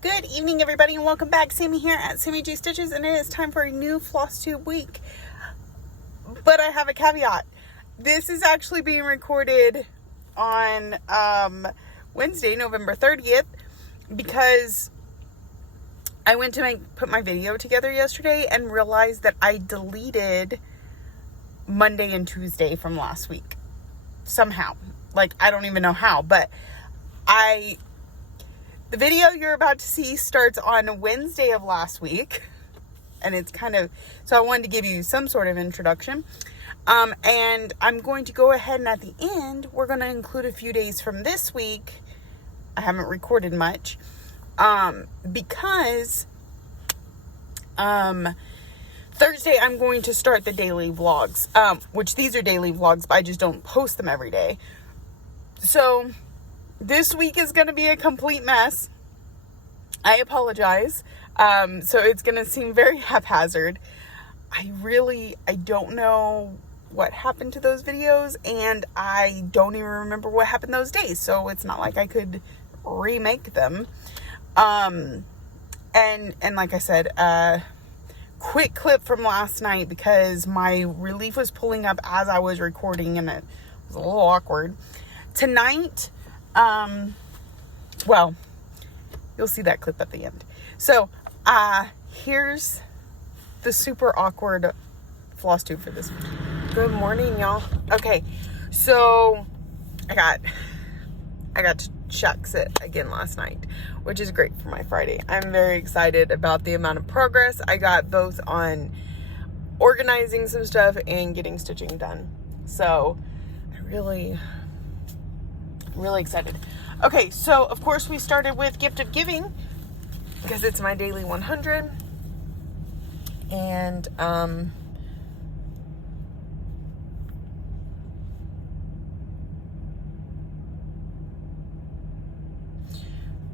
Good evening, everybody, and welcome back. Sammy here at Sammy G Stitches, and it is time for a new Flosstube week. But I have a caveat. This is actually being recorded on Wednesday, November 30th, because I went to put my video together yesterday and realized that I deleted Monday and Tuesday from last week. Somehow. Like, I don't even know how, but the video you're about to see starts on Wednesday of last week, and it's so I wanted to give you some sort of introduction, and I'm going to go ahead and at the end, we're going to include a few days from this week. I haven't recorded much, because, Thursday I'm going to start the daily vlogs, which these are daily vlogs, but I just don't post them every day. So this week is going to be a complete mess. I apologize. So it's going to seem very haphazard. I don't know what happened to those videos, and I don't even remember what happened those days. So it's not like I could remake them. And like I said, quick clip from last night, because my relief was pulling up as I was recording and it was a little awkward. Tonight, well, you'll see that clip at the end. So, here's the super awkward Flosstube for this week. Good morning, y'all. Okay, so I got to chucks it again last night, which is great for my Friday. I'm very excited about the amount of progress I got, both on organizing some stuff and getting stitching done. So, I'm really excited. Okay, so of course we started with gift of giving because it's my daily 100, and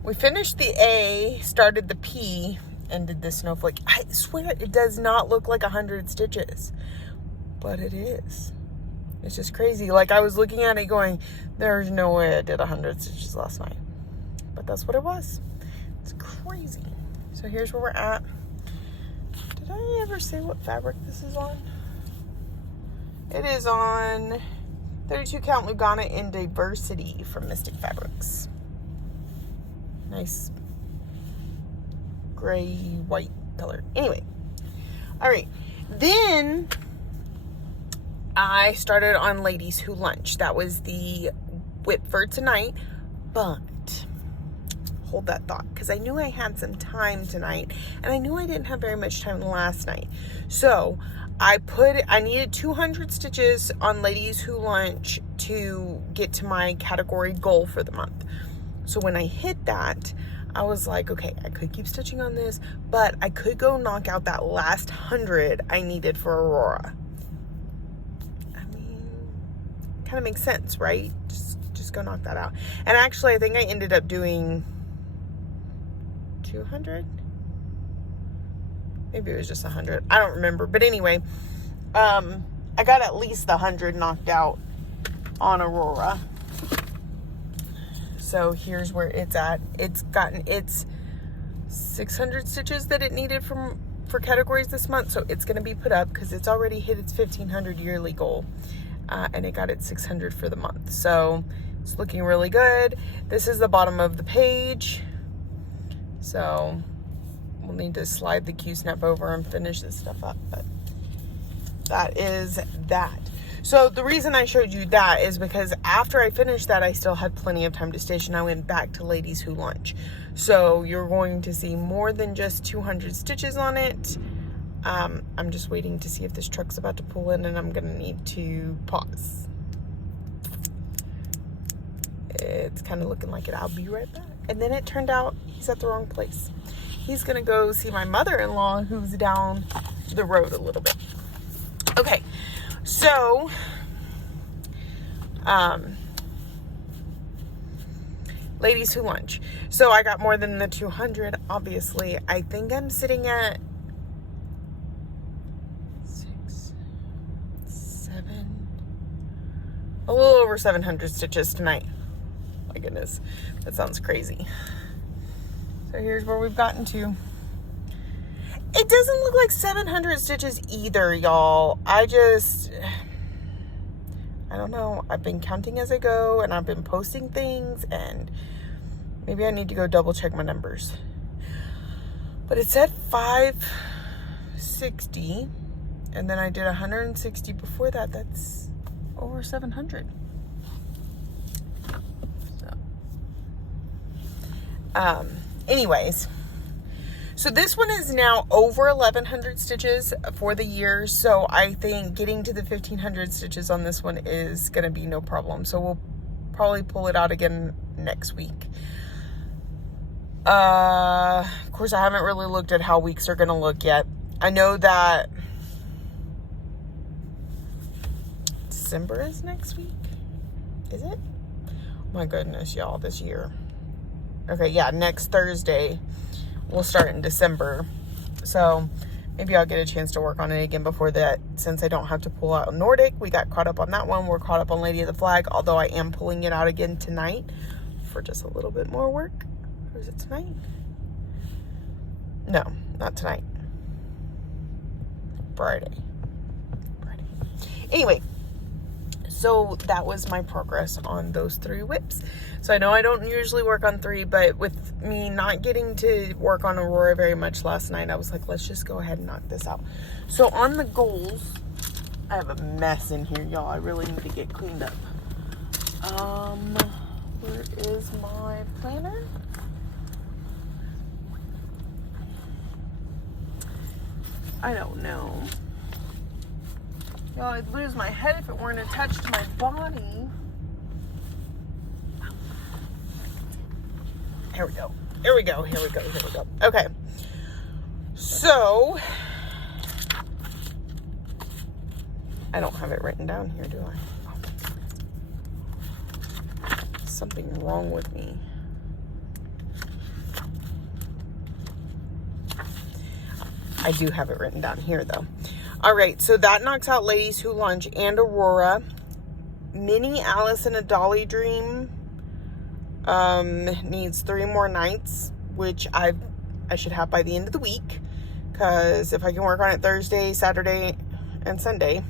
we finished the A, started the P, and did the snowflake. I swear it does not look like 100 stitches, but it is. It's just crazy. Like, I was looking at it going, there's no way I did 100 stitches last night. But that's what it was. It's crazy. So here's where we're at. Did I ever say what fabric this is on? It is on 32 count Lugana in Diversity from Mystic Fabrics. Nice gray, white color. Anyway. Alright. Then I started on Ladies Who Lunch. That was the whip for tonight, but hold that thought, because I knew I had some time tonight, and I knew I didn't have very much time last night. So I needed 200 stitches on Ladies Who Lunch to get to my category goal for the month. So when I hit that, I was like, okay, I could keep stitching on this, but I could go knock out that last 100 I needed for Aurora. Kind of makes sense, right? Just go knock that out. And actually, I think I ended up doing 200. Maybe it was just 100. I don't remember. But anyway, I got at least the 100 knocked out on Aurora. So here's where it's at. It's gotten its 600 stitches that it needed for categories this month. So it's going to be put up because it's already hit its 1,500 yearly goal. And it got its 600 for the month. So it's looking really good. This is the bottom of the page. So we'll need to slide the Q-snap over and finish this stuff up. But that is that. So the reason I showed you that is because after I finished that, I still had plenty of time to stitch, and I went back to Ladies Who Lunch. So you're going to see more than just 200 stitches on it. I'm just waiting to see if this truck's about to pull in, and I'm going to need to pause. It's kind of looking like it. I'll be right back. And then it turned out he's at the wrong place. He's going to go see my mother-in-law, who's down the road a little bit. Okay, so Ladies Who Lunch. So I got more than the 200, obviously. I think I'm sitting at a little over 700 stitches tonight. My goodness, that sounds crazy. So here's where we've gotten to. It doesn't look like 700 stitches either, y'all. I don't know. I've been counting as I go, and I've been posting things, and maybe I need to go double check my numbers. But it said 560, and then I did 160 before that. That's over 700. So, anyways, so this one is now over 1,100 stitches for the year. So I think getting to the 1,500 stitches on this one is going to be no problem. So we'll probably pull it out again next week. Of course, I haven't really looked at how weeks are going to look yet. I know that December is next week. Is it? Oh my goodness, y'all, this year. Okay, yeah, next Thursday we'll start in December. So maybe I'll get a chance to work on it again before that, since I don't have to pull out Nordic. We got caught up on that one. We're caught up on Lady of the Flag, although I am pulling it out again tonight for just a little bit more work. Or is it tonight? No, not tonight. Friday. Anyway, so that was my progress on those 3 whips. So I know I don't usually work on 3, but with me not getting to work on Aurora very much last night, I was like, let's just go ahead and knock this out. So on the goals, I have a mess in here, y'all. I really need to get cleaned up. Where is my planner? I don't know. Y'all, I'd lose my head if it weren't attached to my body. Here we go. Okay. So, I don't have it written down here, do I? Oh. Something wrong with me. I do have it written down here, though. All right, so that knocks out Ladies Who Lunch and Aurora. Minnie, Alice, and a Dolly Dream needs 3 more nights, which I should have by the end of the week, because if I can work on it Thursday, Saturday, and Sunday,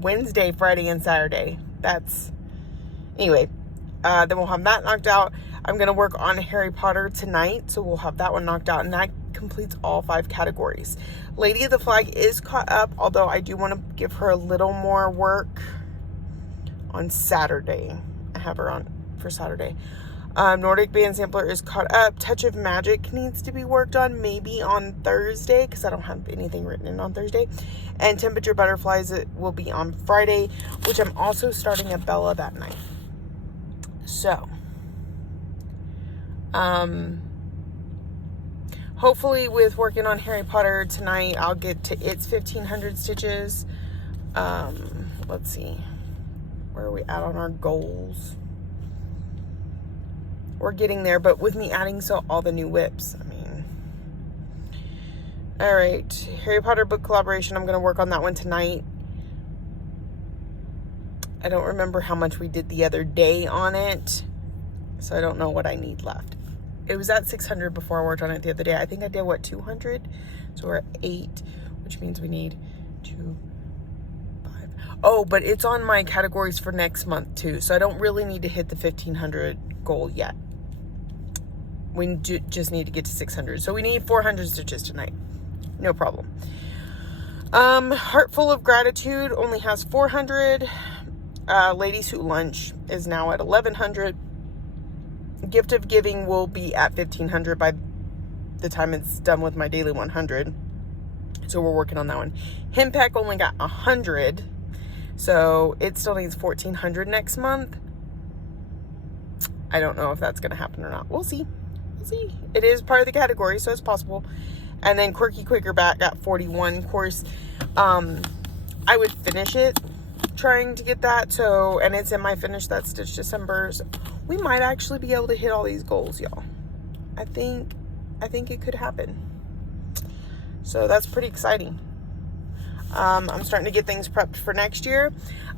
Wednesday, Friday, and Saturday, anyway, then we'll have that knocked out. I'm going to work on Harry Potter tonight, so we'll have that one knocked out, and that completes all 5 categories. Lady of the Flag is caught up, although I do want to give her a little more work on Saturday. I have her on for Saturday. Nordic Band Sampler is caught up. Touch of Magic needs to be worked on, maybe on Thursday, because I don't have anything written in on Thursday. And Temperature Butterflies will be on Friday, which I'm also starting at Bella that night. So, hopefully with working on Harry Potter tonight, I'll get to its 1,500 stitches. Let's see. Where are we at on our goals? We're getting there, but with me adding all the new whips, all right. Harry Potter book collaboration, I'm going to work on that one tonight. I don't remember how much we did the other day on it, so I don't know what I need left. It was at 600 before I worked on it the other day. I think I did, 200? So we're at 8, which means we need 2, 5. Oh, but it's on my categories for next month, too. So I don't really need to hit the 1,500 goal yet. We just need to get to 600. So we need 400 stitches tonight. No problem. Heart Full of Gratitude only has 400. Ladies Who Lunch is now at 1,100. Gift of Giving will be at 1,500 by the time it's done with my daily 100. So we're working on that one. Hymn Pack only got 100. So it still needs 1,400 next month. I don't know if that's going to happen or not. We'll see. It is part of the category, so it's possible. And then Quirky Quaker Bat got 41. Of course, I would finish it trying to get that. So, and it's in my Finish That Stitch December. So we might actually be able to hit all these goals, y'all. I think it could happen. So that's pretty exciting. I'm starting to get things prepped for next year.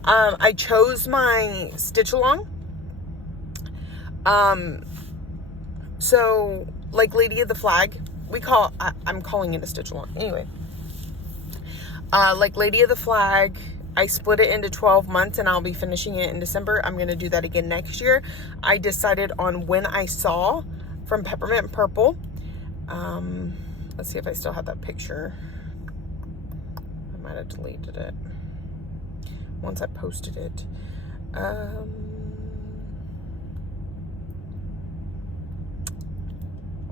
I chose my stitch along. So like Lady of the Flag, I'm calling it a stitch along. Anyway, like Lady of the Flag, I split it into 12 months and I'll be finishing it in December. I'm going to do that again next year. I decided on When I Saw from Peppermint Purple. Let's see if I still have that picture. I might have deleted it once I posted it.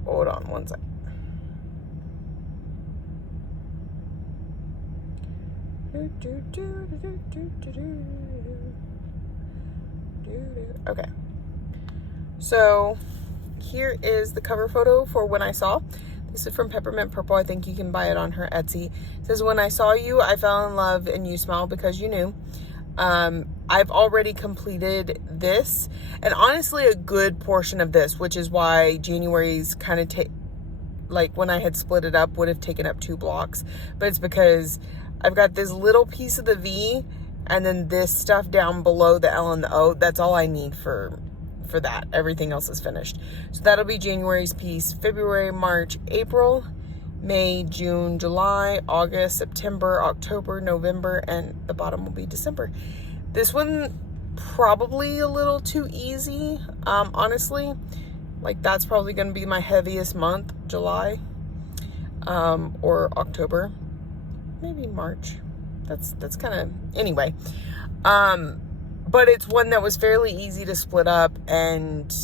Hold on one second. Okay, so here is the cover photo for When I Saw. This is from Peppermint Purple. I think you can buy it on her Etsy. It says, when I saw you, I fell in love and you smiled because you knew. I've already completed this, and honestly a good portion of this, which is why January's kind of like when I had split it up would have taken up 2 blocks, but it's because I've got this little piece of the V and then this stuff down below the L and the O. That's all I need for that. Everything else is finished. So that'll be January's piece. February, March, April, May, June, July, August, September, October, November, and the bottom will be December. This one probably a little too easy, honestly. Like that's probably going to be my heaviest month, July, or October, maybe March. That's kind of, anyway. But it's one that was fairly easy to split up and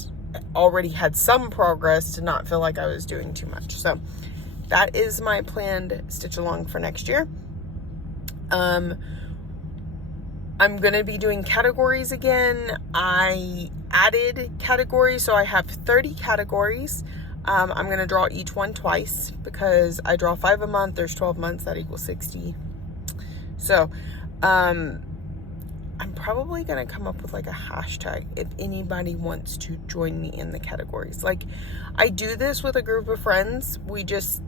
already had some progress to not feel like I was doing too much. So that is my planned stitch along for next year. I'm going to be doing categories again. I added categories, so I have 30 categories. I'm going to draw each one twice because I draw 5 a month. There's 12 months, that equals 60. So, I'm probably going to come up with like a hashtag if anybody wants to join me in the categories. Like, I do this with a group of friends. We just,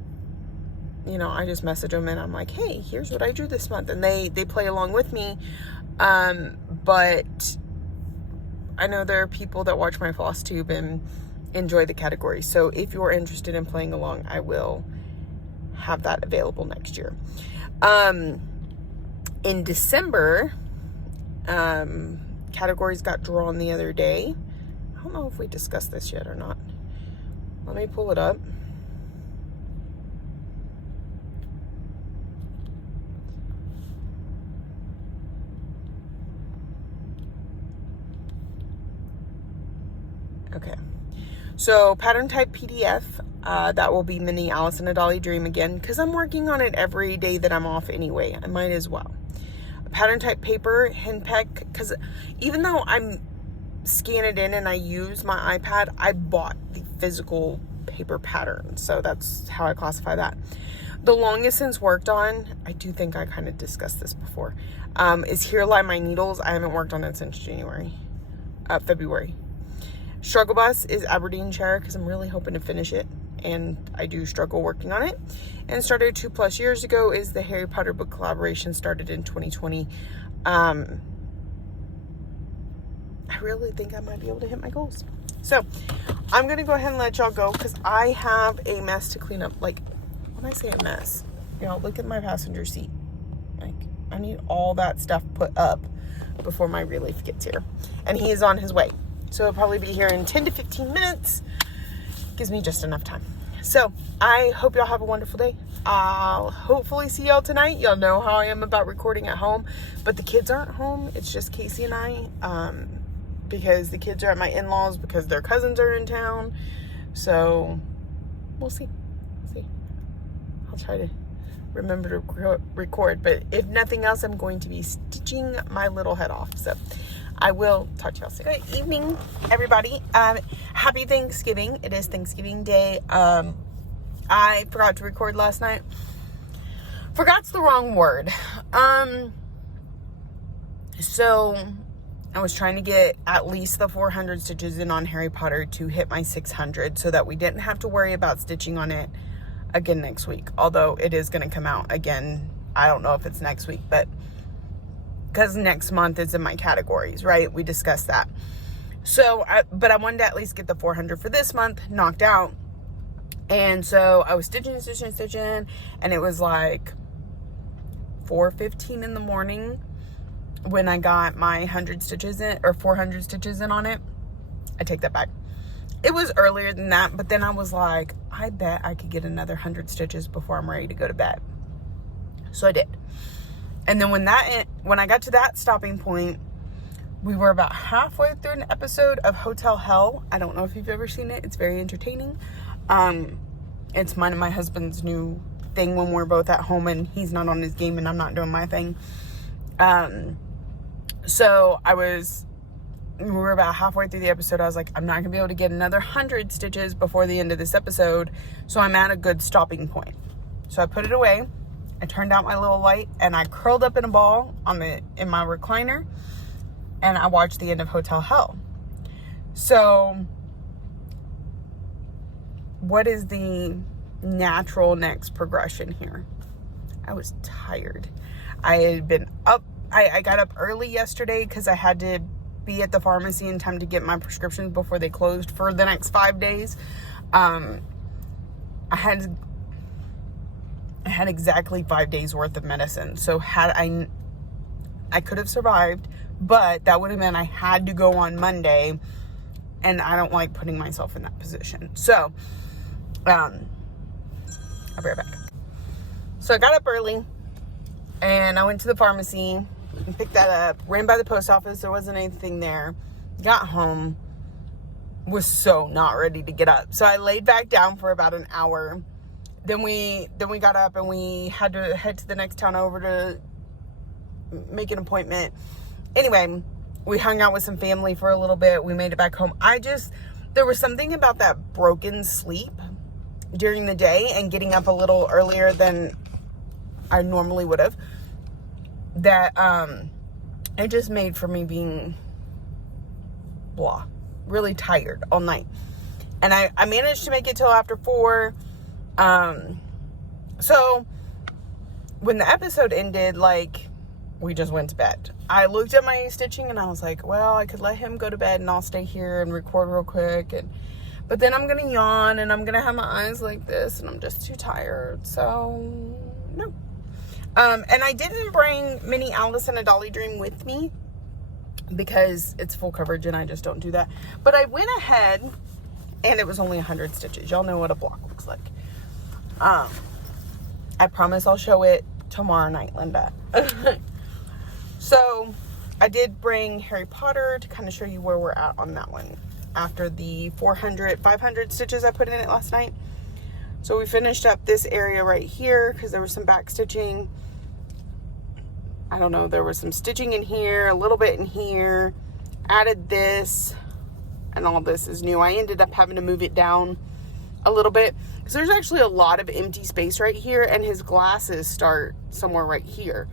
I just message them and I'm like, hey, here's what I drew this month. And they play along with me. But I know there are people that watch my Flosstube and enjoy the categories. So if you're interested in playing along, I will have that available next year. In December, categories got drawn the other day. I don't know if we discussed this yet or not. Let me pull it up. Okay, so pattern type PDF, that will be Mini Alice in a Dolly Dream again, because I'm working on it every day that I'm off anyway. I might as well. Pattern type paper, Henpeck, because even though I'm scan it in and I use my iPad, I bought the physical paper pattern, so that's how I classify that. The longest since worked on, I do think I kind of discussed this before, is Here Lie My Needles. I haven't worked on it since February. Struggle Bus is Aberdeenshire, because I'm really hoping to finish it, and I do struggle working on it. And started 2+ years ago is the Harry Potter book collaboration, started in 2020. I really think I might be able to hit my goals. So I'm going to go ahead and let y'all go because I have a mess to clean up. Like, when I say a mess, look at my passenger seat. Like, I need all that stuff put up before my relief gets here. And he is on his way. So he'll probably be here in 10 to 15 minutes. Gives me just enough time. So I hope y'all have a wonderful day. I'll hopefully see y'all tonight. Y'all know how I am about recording at home, but the kids aren't home. It's just Casey and I, because the kids are at my in-laws because their cousins are in town. So we'll see. I'll try to remember to record, but if nothing else, I'm going to be stitching my little head off. So I will talk to y'all soon. Good evening, everybody. Happy Thanksgiving. It is Thanksgiving Day. I forgot to record last night. Forgot's the wrong word. So I was trying to get at least the 400 stitches in on Harry Potter to hit my 600 so that we didn't have to worry about stitching on it again next week. Although it is going to come out again. I don't know if it's next week, but because next month is in my categories, right? We discussed that. So, but I wanted to at least get the 400 for this month knocked out. And so I was stitching, and it was like 4:15 in the morning when I got my 100 stitches in, or 400 stitches in on it. I take that back. It was earlier than that, but then I was like, I bet I could get another 100 stitches before I'm ready to go to bed. So I did. And then when I got to that stopping point, we were about halfway through an episode of Hotel Hell. I don't know if you've ever seen it. It's very entertaining. It's mine and my husband's new thing when we're both at home and he's not on his game and I'm not doing my thing. So we were about halfway through the episode. I was like, I'm not gonna be able to get another 100 stitches before the end of this episode. So I'm at a good stopping point. So I put it away. I turned out my little light and I curled up in a ball in my recliner and I watched the end of Hotel Hell. So what is the natural next progression here? I was tired. I had been up. I got up early yesterday because I had to be at the pharmacy in time to get my prescriptions before they closed for the next 5 days. I had exactly 5 days worth of medicine. So I could have survived, but that would have meant I had to go on Monday, and I don't like putting myself in that position. So, I'll be right back. So I got up early and I went to the pharmacy and picked that up, ran by the post office. There wasn't anything there. Got home, was so not ready to get up. So I laid back down for about an hour. Then we got up and we had to head to the next town over to make an appointment. Anyway, we hung out with some family for a little bit. We made it back home. There was something about that broken sleep during the day and getting up a little earlier than I normally would have, that it just made for me being really tired all night. And I managed to make it till after 4. So when the episode ended, like, we just went to bed. I looked at my stitching and I was like, well, I could let him go to bed and I'll stay here and record real quick. But then I'm going to yawn and I'm going to have my eyes like this and I'm just too tired. So, no. And I didn't bring Minnie Alice and a Dolly Dream with me because it's full coverage and I just don't do that. But I went ahead and it was only 100 stitches. Y'all know what a block looks like. I promise I'll show it tomorrow night, Linda. So I did bring Harry Potter to kind of show you where we're at on that one after the 500 stitches I put in it last night. So we finished up this area right here because there was some back stitching. I don't know, there was some stitching in here, a little bit in here, added this, and all this is new. I ended up having to move it down a little bit because there's actually a lot of empty space right here and his glasses start somewhere right here.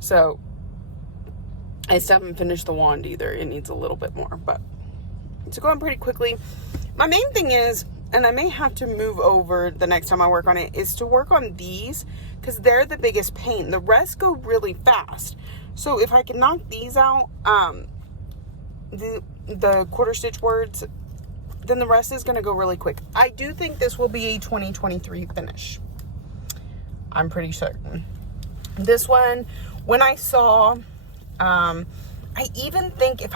So I still haven't finished the wand either. It needs a little bit more, but it's going pretty quickly. My main thing is, and I may have to move over the next time I work on it, is to work on these because they're the biggest pain. The rest go really fast. So if I can knock these out, the quarter stitch words, then the rest is going to go really quick. I do think this will be a 2023 finish. I'm pretty certain. This one, when I saw, I even think if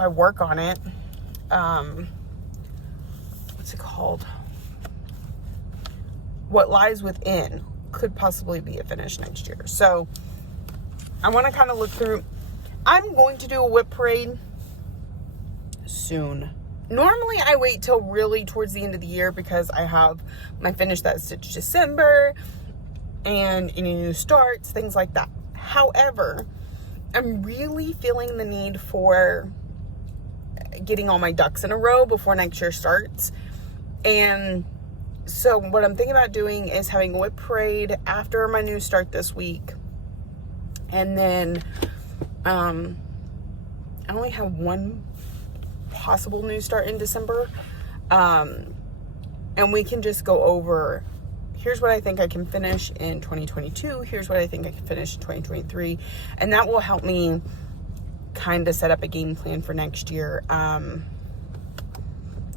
I work on it, what's it called? What Lies Within could possibly be a finish next year. So I want to kind of look through. I'm going to do a whip parade soon. Normally I wait till really towards the end of the year because I have my Finish That Stitch December and any new starts, things like that. However, I'm really feeling the need for getting all my ducks in a row before next year starts. And so what I'm thinking about doing is having a whip parade after my new start this week. And then I only have one possible new start in December. And we can just go over, here's what I think I can finish in 2022. Here's what I think I can finish in 2023. And that will help me kind of set up a game plan for next year.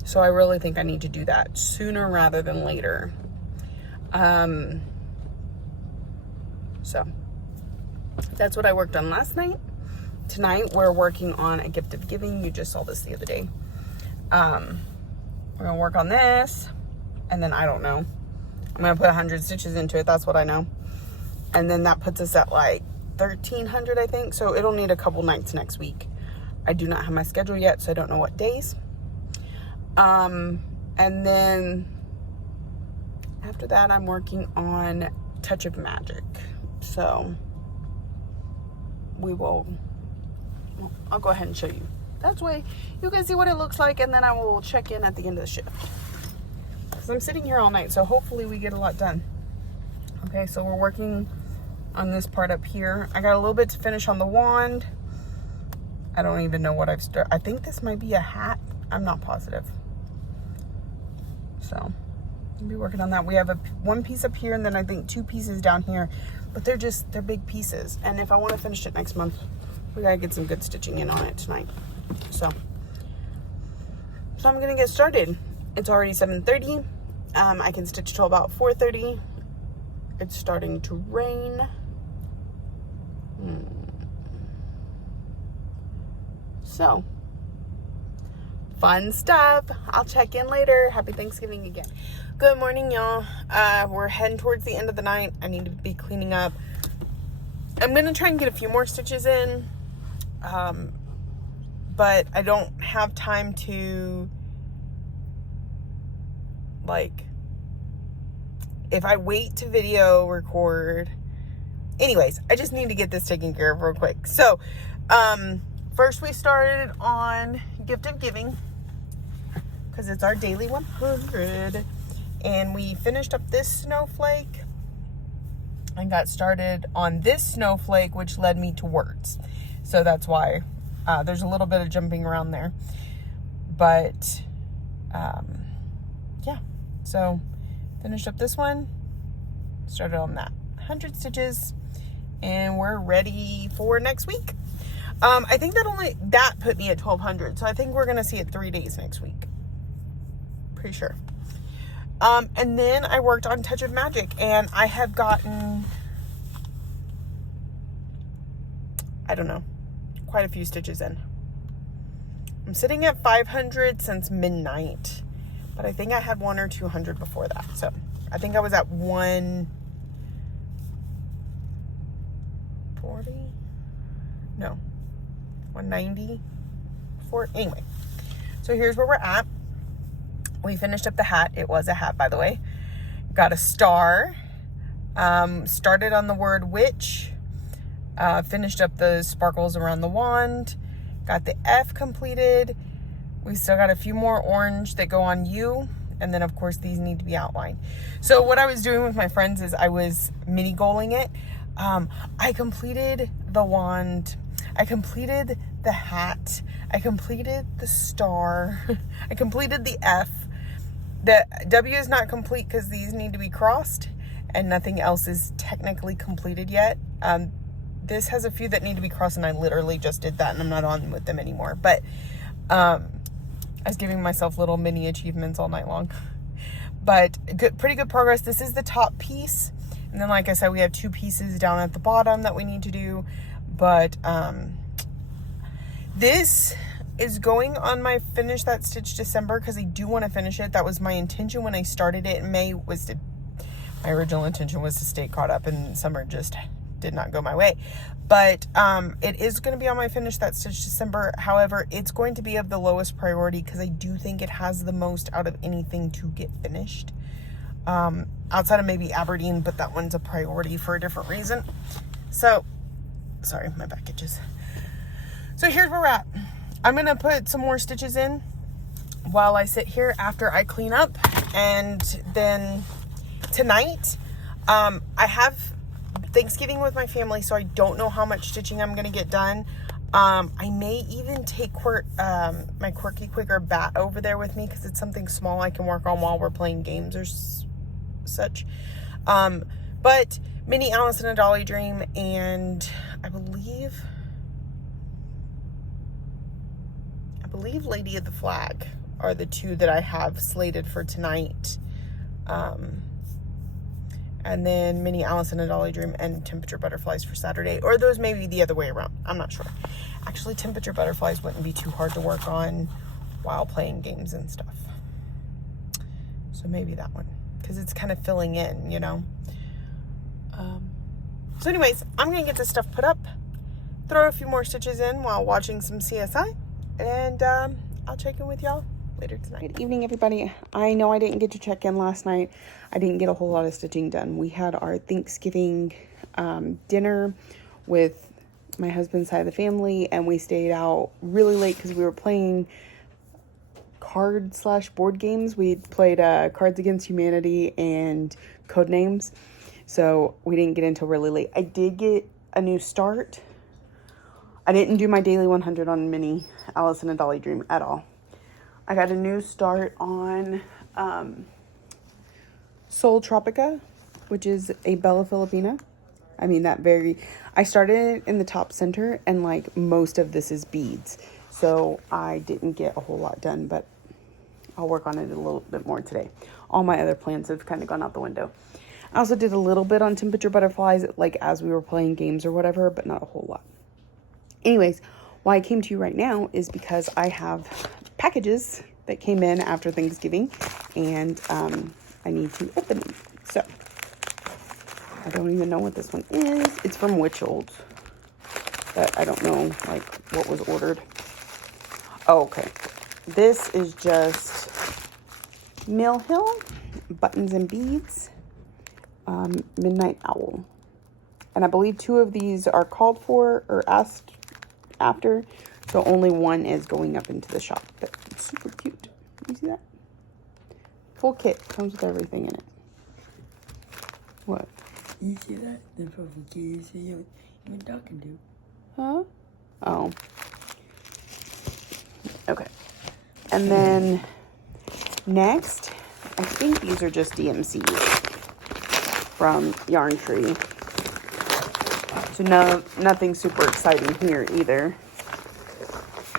So I really think I need to do that sooner rather than later. So that's what I worked on last night. Tonight we're working on a gift of giving. You just saw this the other day. We're gonna work on this, and then I don't know. I'm gonna put 100 stitches into it. That's what I know. And then that puts us at like 1,300, I think. So it'll need a couple nights next week. I do not have my schedule yet, so I don't know what days. And then after that, I'm working on Touch of Magic. So I'll go ahead and show you. That's way you can see what it looks like, and then I will check in at the end of the shift. So I'm sitting here all night, so hopefully we get a lot done. Okay, so we're working on this part up here. I got a little bit to finish on the wand. I don't even know what I've started. I think this might be a hat. I'm not positive. So I'll be working on that. We have one piece up here, and then I think 2 pieces down here, but they're big pieces. And if I want to finish it next month, we gotta get some good stitching in on it tonight. So I'm gonna get started. It's already 7:30. I can stitch till about 4:30. It's starting to rain. So fun stuff. I'll check in later. Happy Thanksgiving again. Good morning, y'all. We're heading towards the end of the night. I need to be cleaning up. I'm gonna try and get a few more stitches in, but I don't have time to, like, if I wait to video record. Anyways, I just need to get this taken care of real quick. So first we started on gift of giving, because it's our daily 100, and we finished up this snowflake and got started on this snowflake, which led me to words. So that's why there's a little bit of jumping around there, but yeah, so finished up this one, started on that 100 stitches, and we're ready for next week. I think that put me at 1,200, so I think we're gonna see it 3 days next week, pretty sure. And then I worked on Touch of Magic, and I have gotten, I don't know, quite a few stitches in. I'm sitting at 500 since midnight, but I think I had 100 or 200 before that. So I think I was at 140, no, 190 before. Anyway, so here's where we're at. We finished up the hat. It was a hat, by the way. Got a star. Started on the word witch. Finished up the sparkles around the wand. Got the F completed. We still got a few more orange that go on U. And then, of course, these need to be outlined. So what I was doing with my friends is I was mini goaling it. I completed the wand. I completed the hat. I completed the star. I completed the F. The W is not complete because these need to be crossed, and nothing else is technically completed yet. This has a few that need to be crossed, and I literally just did that, and I'm not on with them anymore. But I was giving myself little mini achievements all night long. But pretty good progress. This is the top piece, and then, like I said, we have 2 pieces down at the bottom that we need to do. But this is going on my Finish That Stitch December, because I do want to finish it. That was my intention when I started it in May. My original intention was to stay caught up, and summer just did not go my way. But it is going to be on my Finish That Stitch December. However, it's going to be of the lowest priority, because I do think it has the most out of anything to get finished. Outside of maybe Aberdeen, but that one's a priority for a different reason. So, sorry, my back itches. So here's where we're at. I'm going to put some more stitches in while I sit here after I clean up. And then tonight, I have Thanksgiving with my family, so I don't know how much stitching I'm going to get done. I may even take my Quirky Quicker bat over there with me, because it's something small I can work on while we're playing games or such. But Minnie, Alice, and a Dolly Dream, and I believe Lady of the Flag are the two that I have slated for tonight. And then Mini Alice in a Dolly Dream and Temperature Butterflies for Saturday. Or those may be the other way around. I'm not sure. Actually, Temperature Butterflies wouldn't be too hard to work on while playing games and stuff. So maybe that one. Because it's kind of filling in, you know. So anyways, I'm going to get this stuff put up. Throw a few more stitches in while watching some CSI. And I'll check in with y'all later tonight. Good evening, everybody. I know I didn't get to check in last night. I didn't get a whole lot of stitching done. We had our Thanksgiving dinner with my husband's side of the family, and we stayed out really late because we were playing card/board games. We played Cards Against Humanity and Codenames, so we didn't get until really late. I did get a new start. I didn't do my daily 100 on Mini Alice in a Dolly Dream at all. I got a new start on Sol Tropica, which is a Bella Filipina. I mean, I started in the top center, and like most of this is beads. So I didn't get a whole lot done, but I'll work on it a little bit more today. All my other plans have kind of gone out the window. I also did a little bit on Temperature Butterflies, like as we were playing games or whatever, but not a whole lot. Anyways, why I came to you right now is because I have packages that came in after Thanksgiving, and I need to open them. So I don't even know what this one is. It's from Witchold, but I don't know like what was ordered. Oh, okay. This is just Mill Hill, Buttons and Beads, Midnight Owl. And I believe 2 of these are called for or asked after, so only one is going up into the shop. But it's super cute. You see that? Full kit. Comes with everything in it. What? You see that? The purple kid you see you been talking to. Huh? Oh. Okay. And then next, I think these are just DMCs from Yarn Tree. So nothing super exciting here either.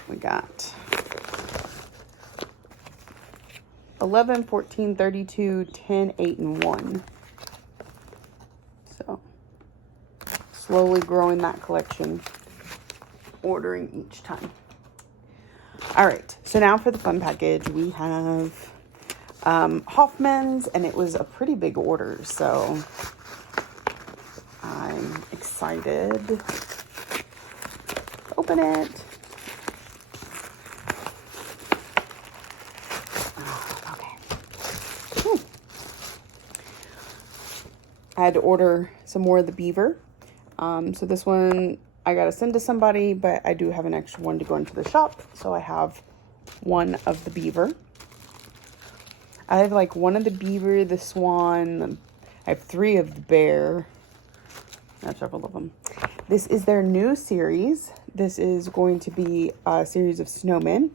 We got 11, 14, 32, 10, 8, and 1. So slowly growing that collection, ordering each time. All right, so now for the fun package, we have Hoffman's, and it was a pretty big order, so I'm excited to open it. Okay. I had to order some more of the beaver. So this one I got to send to somebody, but I do have an extra one to go into the shop. So I have one of the beaver. I have like one of the beaver, the swan. I have 3 of the bear. I have several of them. This is their new series. This is going to be a series of snowmen.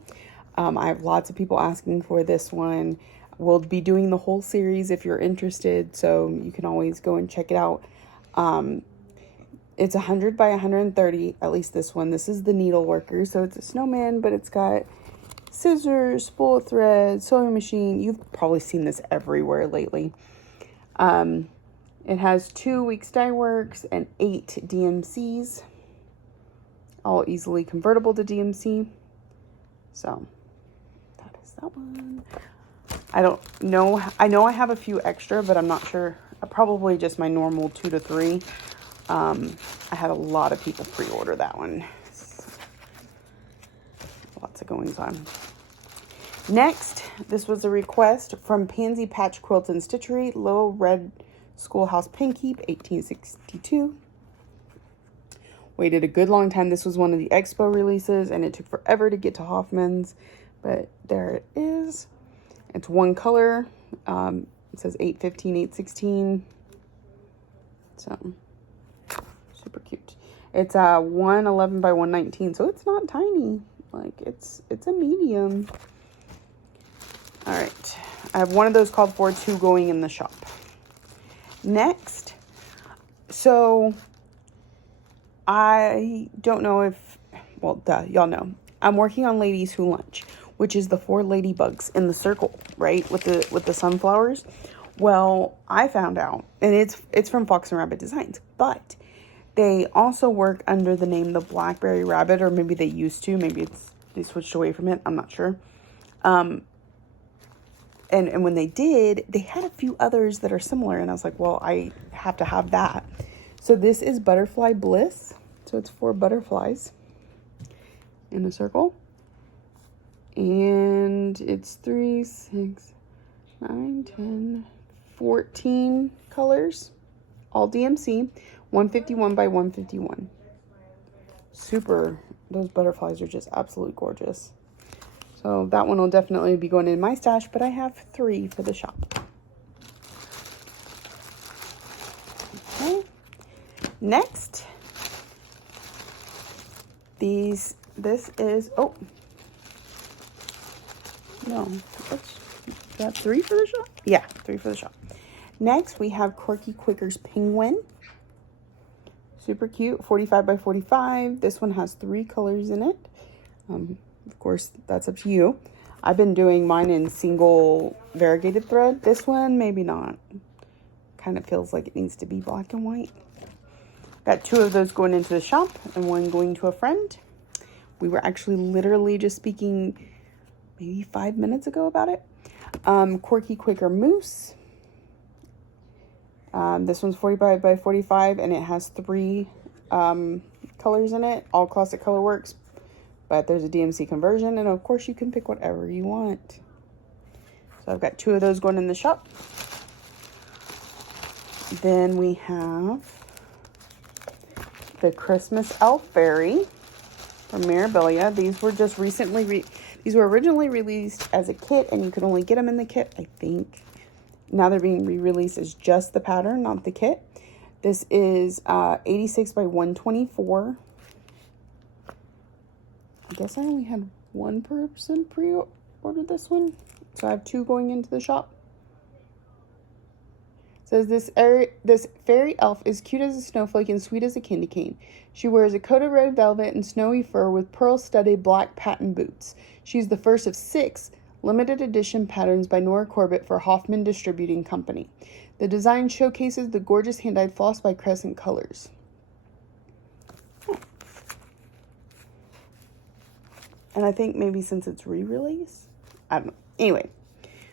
I have lots of people asking for this one. We'll be doing the whole series if you're interested, so you can always go and check it out. It's 100 by 130, at least this one. This is the needle worker, so it's a snowman, but it's got scissors, spool thread, sewing machine. You've probably seen this everywhere lately. It has 2 weeks dye works and 8 DMCs, all easily convertible to DMC. So that is that one. I don't know. I know I have a few extra, but I'm not sure. Probably just my normal 2 to 3. I had a lot of people pre-order that one. Lots of goings on. Next, this was a request from Pansy Patch Quilts and Stitchery, Little Red Schoolhouse Pin Keep, 1862. Waited a good long time. This was one of the Expo releases, and it took forever to get to Hoffman's, but there it is. It's one color. It says 815, 816. So super cute. It's 111 by 119, so it's not tiny. Like it's a medium. All right, I have one of those called for, 2 going in the shop. Next, so I don't know if, well, duh, y'all know. I'm working on Ladies Who Lunch. which is the 4 ladybugs in the circle, right? With the sunflowers. Well, I found out, and it's from Fox and Rabbit Designs, but they also work under the name the Blackberry Rabbit, or maybe they used to. Maybe they switched away from it. I'm not sure. And when they did, they had a few others that are similar. And I was like, well, I have to have that. So this is Butterfly Bliss. So it's 4 butterflies in a circle. And it's 3, 6, 9, 10, 14 colors. All DMC. 151 by 151. Super. Those butterflies are just absolutely gorgeous. So that one will definitely be going in my stash, but I have 3 for the shop. Okay. Next, this is, oh, no, that's 3 for the shop? Yeah, 3 for the shop. Next, we have Quirky Quicker's Penguin. Super cute, 45 by 45. This one has 3 colors in it. Of course, that's up to you. I've been doing mine in single variegated thread. This one, maybe not. Kind of feels like it needs to be black and white. Got 2 of those going into the shop and 1 going to a friend. We were actually literally just speaking maybe 5 minutes ago about it. Quirky Quicker Moose. This one's 45 by 45 and it has 3 colors in it. All classic color works. But there's a DMC conversion, and of course you can pick whatever you want. So I've got 2 of those going in the shop. Then we have the Christmas Elf Fairy from Mirabilia. These were just recently, these were originally released as a kit, and you could only get them in the kit, I think. Now they're being re-released as just the pattern, not the kit. This is 86 by 124. I guess I only had 1 person pre-ordered this one. So I have 2 going into the shop. It says this fairy elf is cute as a snowflake and sweet as a candy cane. She wears a coat of red velvet and snowy fur with pearl-studded black patent boots. She's the first of 6 limited edition patterns by Nora Corbett for Hoffman Distributing Company. The design showcases the gorgeous hand-dyed floss by Crescent Colors. And I think maybe since it's re-release, I don't know. Anyway,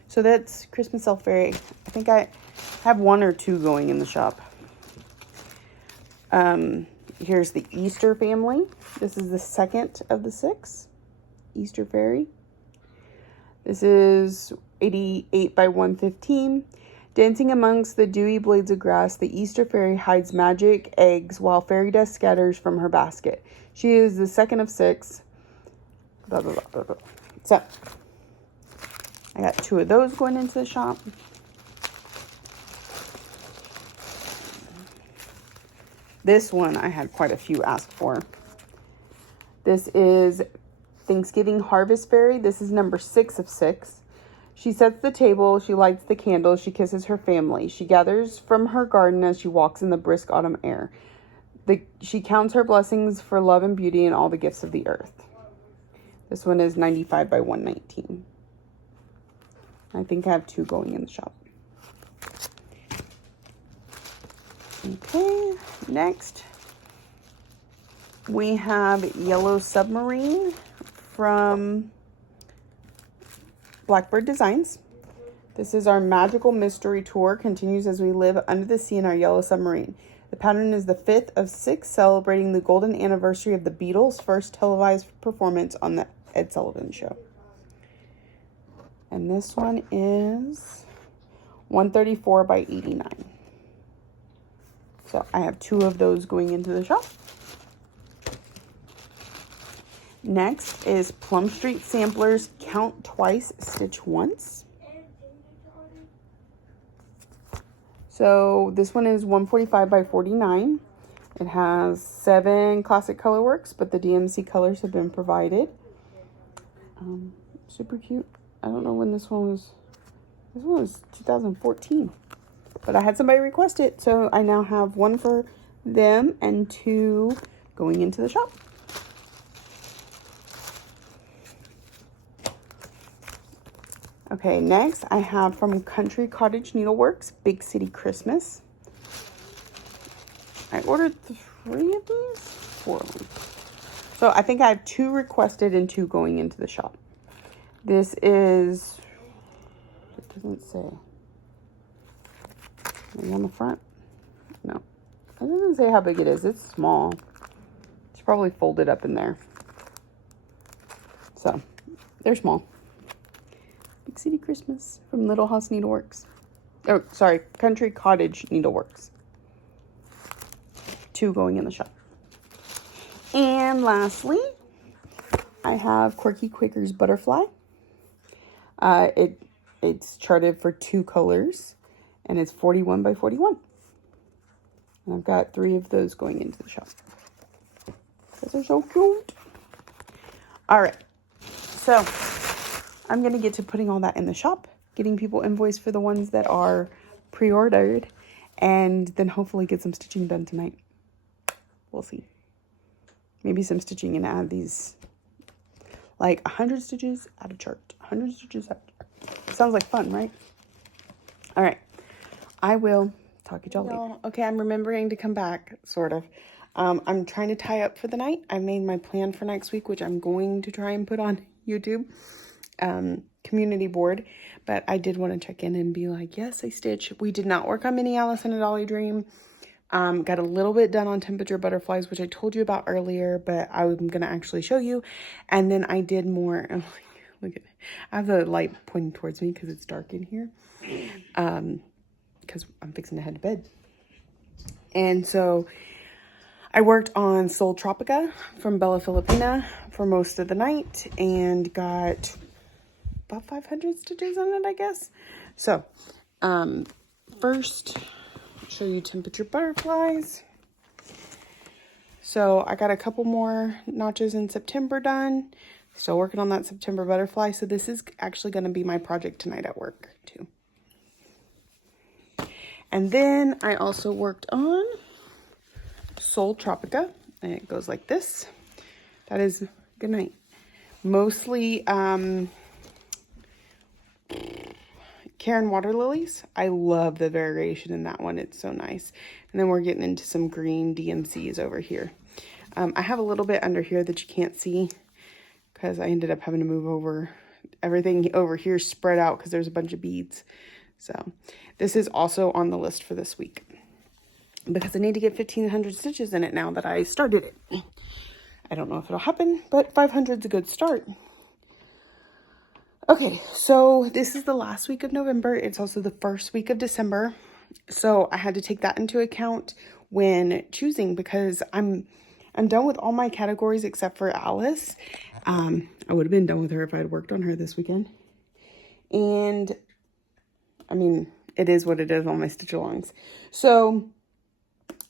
so that's Christmas Elf Fairy. I think I have 1 or 2 going in the shop. Here's the Easter family. This is the second of the 6. Easter Fairy. This is 88 by 115. Dancing amongst the dewy blades of grass, the Easter Fairy hides magic eggs while fairy dust scatters from her basket. She is the second of 6. Blah, blah, blah, blah, blah. So, I got 2 of those going into the shop. This one I had quite a few ask for. This is Thanksgiving Harvest Fairy. This is number 6 of 6. She sets the table, she lights the candles, she kisses her family. She gathers from her garden as she walks in the brisk autumn air. She counts her blessings for love and beauty and all the gifts of the earth. This one is 95 by 119. I think I have 2 going in the shop. Okay, next we have Yellow Submarine from Blackbird Designs. This is our magical mystery tour. Continues as we live under the sea in our yellow submarine. The pattern is the 5th of 6, celebrating the golden anniversary of the Beatles' first televised performance on the Ed Sullivan Show. And this one is 134 by 89. So I have 2 of those going into the shop. Next is Plum Street Samplers Count Twice, Stitch Once. So this one is 145 by 49. It has 7 classic color works, but the DMC colors have been provided. Super cute. I don't know when this one was. This one was 2014. But I had somebody request it, so I now have 1 for them and 2 going into the shop. Okay, next I have from Country Cottage Needleworks, Big City Christmas. I ordered 3 of these, 4 of them. So I think I have 2 requested and 2 going into the shop. This is, it doesn't say. Maybe on the front? No. It doesn't say how big it is. It's small. It's probably folded up in there. So, they're small. Big City Christmas from Little House Needleworks. Oh, sorry, Country Cottage Needleworks. 2 going in the shop. And lastly, I have Quirky Quaker's Butterfly. It's charted for 2 colors, and it's 41 by 41. And I've got 3 of those going into the shop. Those are so cute. All right, so I'm gonna get to putting all that in the shop, getting people invoiced for the ones that are pre-ordered, and then hopefully get some stitching done tonight. We'll see. Maybe some stitching and add these, like 100 stitches, add a chart. 100 stitches, add a chart. Sounds like fun, right? All right, I will talk to y'all later. Okay, I'm remembering to come back, sort of. I'm trying to tie up for the night. I made my plan for next week, which I'm going to try and put on YouTube, community board. But I did want to check in and be like, yes, I stitch. We did not work on Mini Alice and a Dolly Dream. Got a little bit done on Temperature Butterflies, which I told you about earlier, but I'm going to actually show you. And then I did more, oh, look at it. I have the light pointing towards me because it's dark in here. Because I'm fixing to head to bed. And so I worked on Soul Tropica from Bella Filipina for most of the night and got about 500 stitches on it, I guess. So, first, I'll show you Temperature Butterflies. So I got a couple more notches in September done. Still working on that September butterfly. So this is actually going to be my project tonight at work too. And then I also worked on Soul Tropica, and it goes like this. That is, good night. Mostly Karen Water Lilies. I love the variation in that one. It's so nice. And then we're getting into some green DMCs over here. I have a little bit under here that you can't see because I ended up having to move over. Everything over here spread out because there's a bunch of beads. So this is also on the list for this week because I need to get 1,500 stitches in it now that I started it. I don't know if it'll happen, but 500 is a good start. Okay, so this is the last week of November. It's also the first week of December. So I had to take that into account when choosing because I'm done with all my categories except for Alice. I would have been done with her if I had worked on her this weekend. And I mean, it is what it is on my stitch alongs. So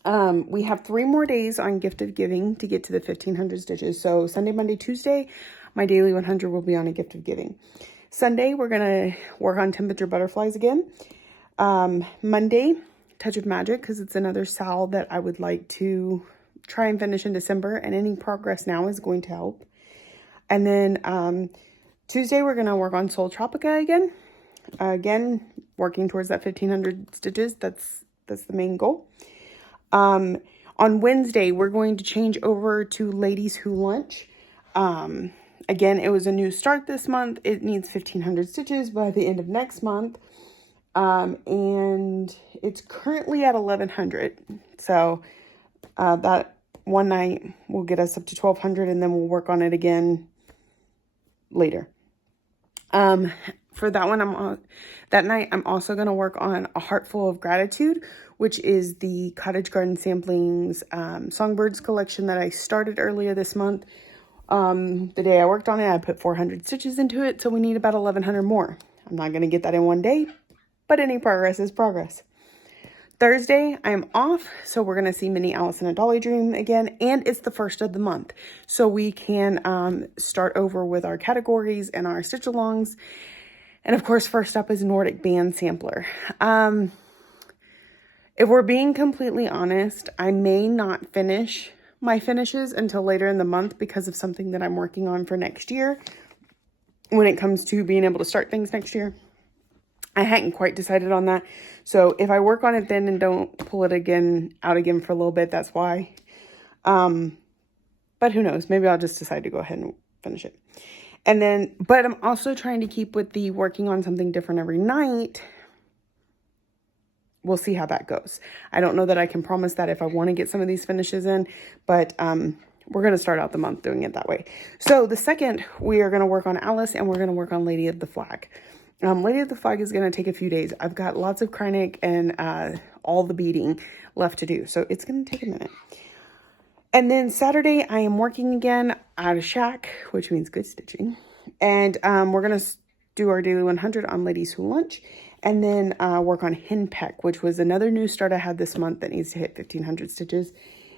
we have 3 more days on Gift of Giving to get to the 1,500 stitches. So Sunday, Monday, Tuesday, my daily 100 will be on a Gift of Giving. Sunday, we're going to work on Temperature Butterflies again. Monday, Touch of Magic, because it's another SAL that I would like to try and finish in December. And any progress now is going to help. And then Tuesday, we're going to work on Soul Tropica again. Again, working towards that 1,500 stitches. That's the main goal. On Wednesday, we're going to change over to Ladies Who Lunch. Again, it was a new start this month. It needs 1,500 stitches by the end of next month. And it's currently at 1,100. So that one night will get us up to 1,200 and then we'll work on it again later. For that one, that night, I'm also going to work on A Heart Full of Gratitude, which is the Cottage Garden Samplings Songbirds collection that I started earlier this month. The day I worked on it, I put 400 stitches into it, so we need about 1,100 more. I'm not going to get that in one day, but any progress is progress. Thursday, I'm off, so we're going to see Mini Alice and a Dolly Dream again, and it's the first of the month, so we can start over with our categories and our stitch-alongs. And of course, first up is Nordic Band Sampler. If we're being completely honest, I may not finish my finishes until later in the month because of something that I'm working on for next year. when it comes to being able to start things next year. I hadn't quite decided on that. So if I work on it then and don't pull it out again for a little bit, that's why. But who knows? Maybe I'll just decide to go ahead and finish it. And then, but I'm also trying to keep with the working on something different every night. We'll see how that goes. I don't know that I can promise that if I want to get some of these finishes in, but we're going to start out the month doing it that way. So the second, we are going to work on Alice, and we're going to work on Lady of the Flag. Lady of the Flag is going to take a few days. I've got lots of Kreinik and all the beading left to do, so it's going to take a minute. And then Saturday, I am working again at a shack, which means good stitching. And we're going to do our daily 100 on Ladies Who Lunch. And then work on Henpeck, which was another new start I had this month that needs to hit 1,500 stitches.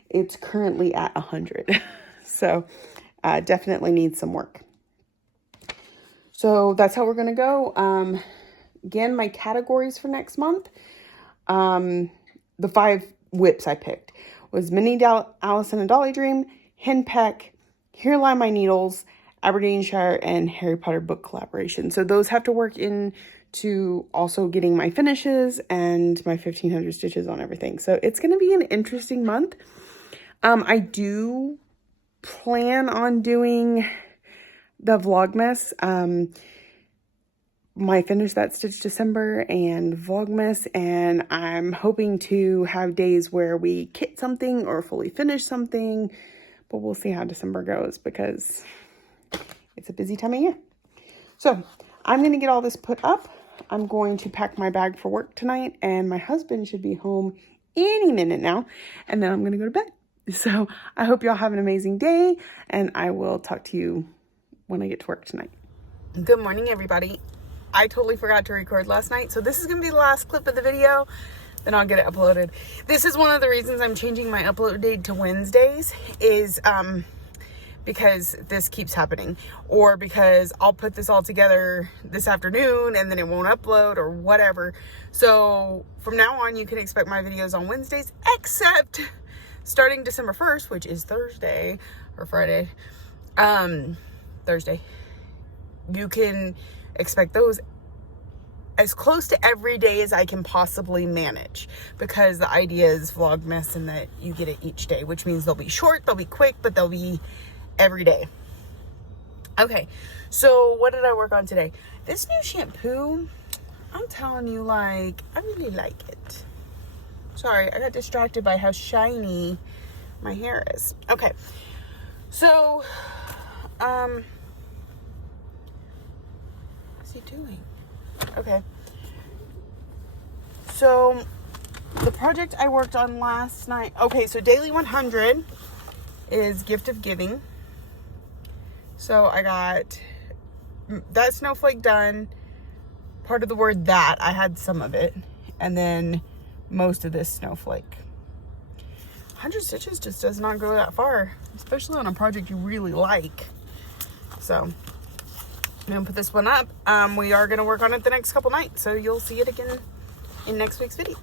It's currently at 100. So definitely needs some work. So that's how we're going to go. Again, my categories for next month. The 5 whips I picked was Minnie Alice in a Dolly Dream, Henpeck, Here Lie My Needles, Aberdeenshire, and Harry Potter book collaboration. So those have to work into also getting my finishes and my 1,500 stitches on everything. So it's going to be an interesting month. I do plan on doing the Vlogmas, my Finish That Stitch December and Vlogmas, and I'm hoping to have days where we kit something or fully finish something, but we'll see how December goes because it's a busy time of year. So I'm going to get all this put up. I'm going to pack my bag for work tonight, and my husband should be home any minute now, and then I'm going to go to bed. So I hope y'all have an amazing day, and I will talk to you when I get to work tonight. Good morning, everybody. I totally forgot to record last night, so this is going to be the last clip of the video, then I'll get it uploaded. This is one of the reasons I'm changing my upload date to Wednesdays is because this keeps happening, or because I'll put this all together this afternoon and then it won't upload or whatever. So from now on, you can expect my videos on Wednesdays, except starting December 1st, which is Thursday or Friday, Thursday, you can expect those as close to every day as I can possibly manage, because the idea is Vlogmas and that you get it each day, which means they'll be short, they'll be quick, but they'll be every day. Okay, so what did I work on today? This new shampoo, I'm telling you, like, I really like it. Sorry, I got distracted by how shiny my hair is. Okay, so what's he doing? Okay, so the project I worked on last night. Okay, so daily 100 is gift of giving. So I got that snowflake done. Part of the word that, I had some of it, and then most of this snowflake. 100 stitches just does not go that far, especially on a project you really like. So I'm gonna put this one up. We are gonna work on it the next couple nights, so you'll see it again in next week's video.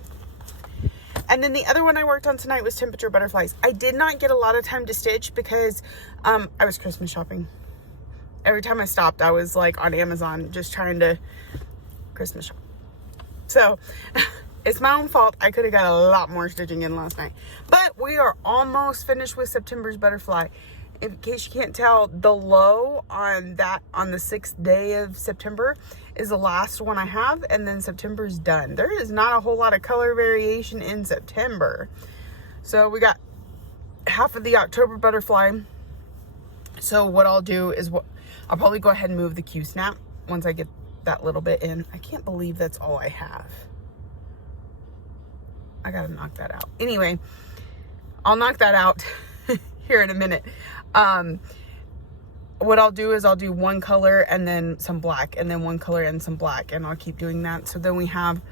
And then the other one I worked on tonight was temperature butterflies. I did not get a lot of time to stitch because I was Christmas shopping. Every time I stopped, I was like on Amazon just trying to Christmas shop. So it's my own fault. I could have got a lot more stitching in last night. But we are almost finished with September's butterfly. In case you can't tell, the low on that, on the 6th day of September, is the last one I have, and then September's done. There is not a whole lot of color variation in September. So we got half of the October butterfly. So what I'll do is I'll probably go ahead and move the Q-snap once I get that little bit in. I can't believe that's all I have. I gotta knock that out. Anyway, I'll knock that out here in a minute. What I'll do is I'll do one color and then some black, and then one color and some black, and I'll keep doing that. So then we have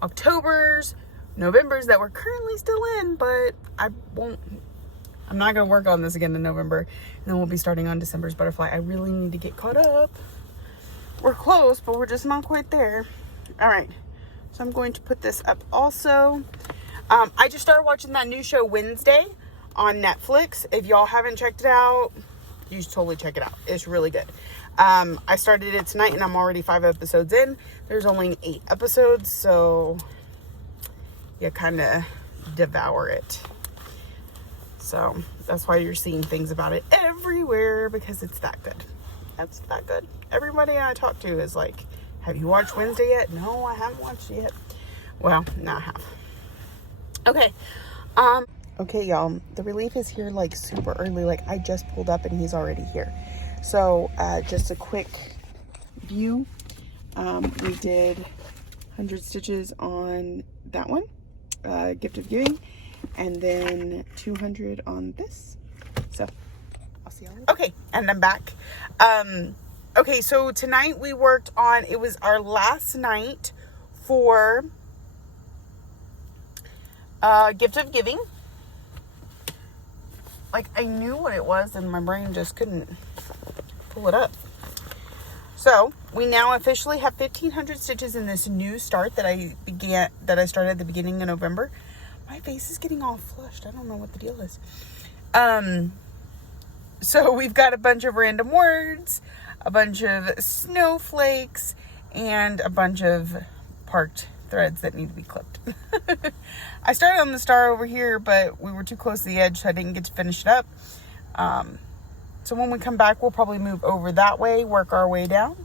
October's, November's that we're currently still in, but I'm not gonna work on this again in November, and then we'll be starting on December's butterfly. I really need to get caught up. We're close, but we're just not quite there. All right, so I'm going to put this up also. I just started watching that new show Wednesday on Netflix. If y'all haven't checked it out, you should totally check it out. It's really good. I started it tonight and I'm already 5 episodes in. There's only 8 episodes, so you kind of devour it. So that's why you're seeing things about it everywhere, because it's that good. That's that good. Everybody I talk to is like, have you watched Wednesday yet? No, I haven't watched it yet. Well, now I have. Okay. Okay, y'all. The relief is here like super early. Like I just pulled up and he's already here. So just a quick view. We did 100 stitches on that one, Gift of Giving, and then 200 on this. So I'll see y'all later. Okay, and I'm back. Okay, so tonight we worked on, it was our last night for Gift of Giving. Like I knew what it was and my brain just couldn't pull it up. So we now officially have 1,500 stitches in this new start that I started at the beginning of November. My face is getting all flushed. I don't know what the deal is. So we've got a bunch of random words, a bunch of snowflakes, and a bunch of parked threads that need to be clipped. I started on the star over here, but we were too close to the edge, so I didn't get to finish it up. So when we come back, we'll probably move over that way, work our way down.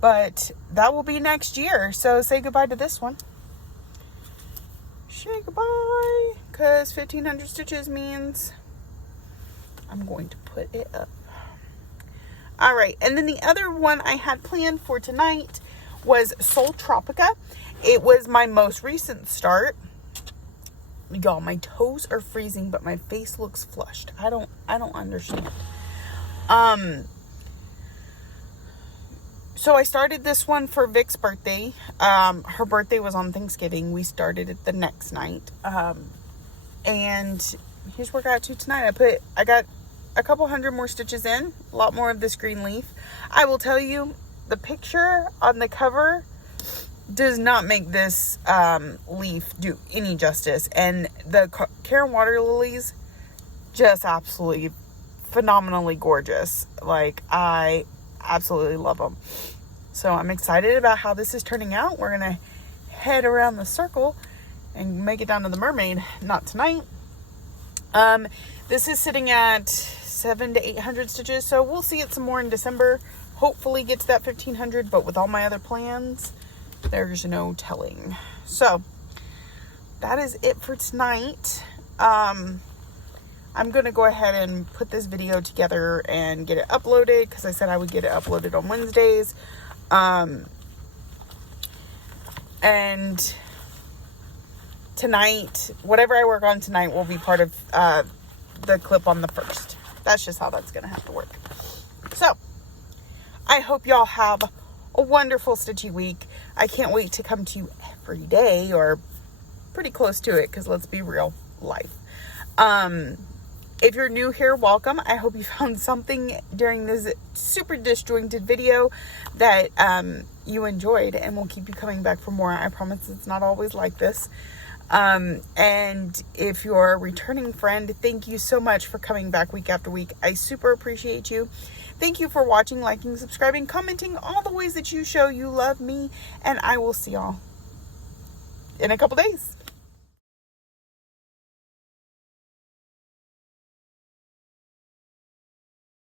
But that will be next year. So say goodbye to this one. Say goodbye. Because 1,500 stitches means I'm going to put it up. All right. And then the other one I had planned for tonight was Sol Tropica. It was my most recent start. Y'all, my toes are freezing, but my face looks flushed. I don't understand. So I started this one for Vic's birthday. Her birthday was on Thanksgiving. We started it the next night. And here's where I got to tonight. I got a couple hundred more stitches in, a lot more of this green leaf. I will tell you, the picture on the cover does not make this leaf do any justice. And the Karen water lilies, just absolutely phenomenally gorgeous. Like, I absolutely love them. So I'm excited about how this is turning out. We're gonna head around the circle and make it down to the mermaid. Not tonight. This is sitting at 700 to 800 stitches, so we'll see it some more in December. Hopefully get to that 1,500, but with all my other plans, there's no telling. So that is it for tonight. I'm going to go ahead and put this video together and get it uploaded, because I said I would get it uploaded on Wednesdays. And tonight, whatever I work on tonight will be part of the clip on the 1st. That's just how that's going to have to work. So I hope y'all have a wonderful stitchy week. I can't wait to come to you every day, or pretty close to it, because let's be real, life. If you're new here, welcome. I hope you found something during this super disjointed video that you enjoyed, and will keep you coming back for more. I promise it's not always like this. And if you're a returning friend, thank you so much for coming back week after week. I super appreciate you. Thank you for watching, liking, subscribing, commenting, all the ways that you show you love me, and I will see y'all in a couple days.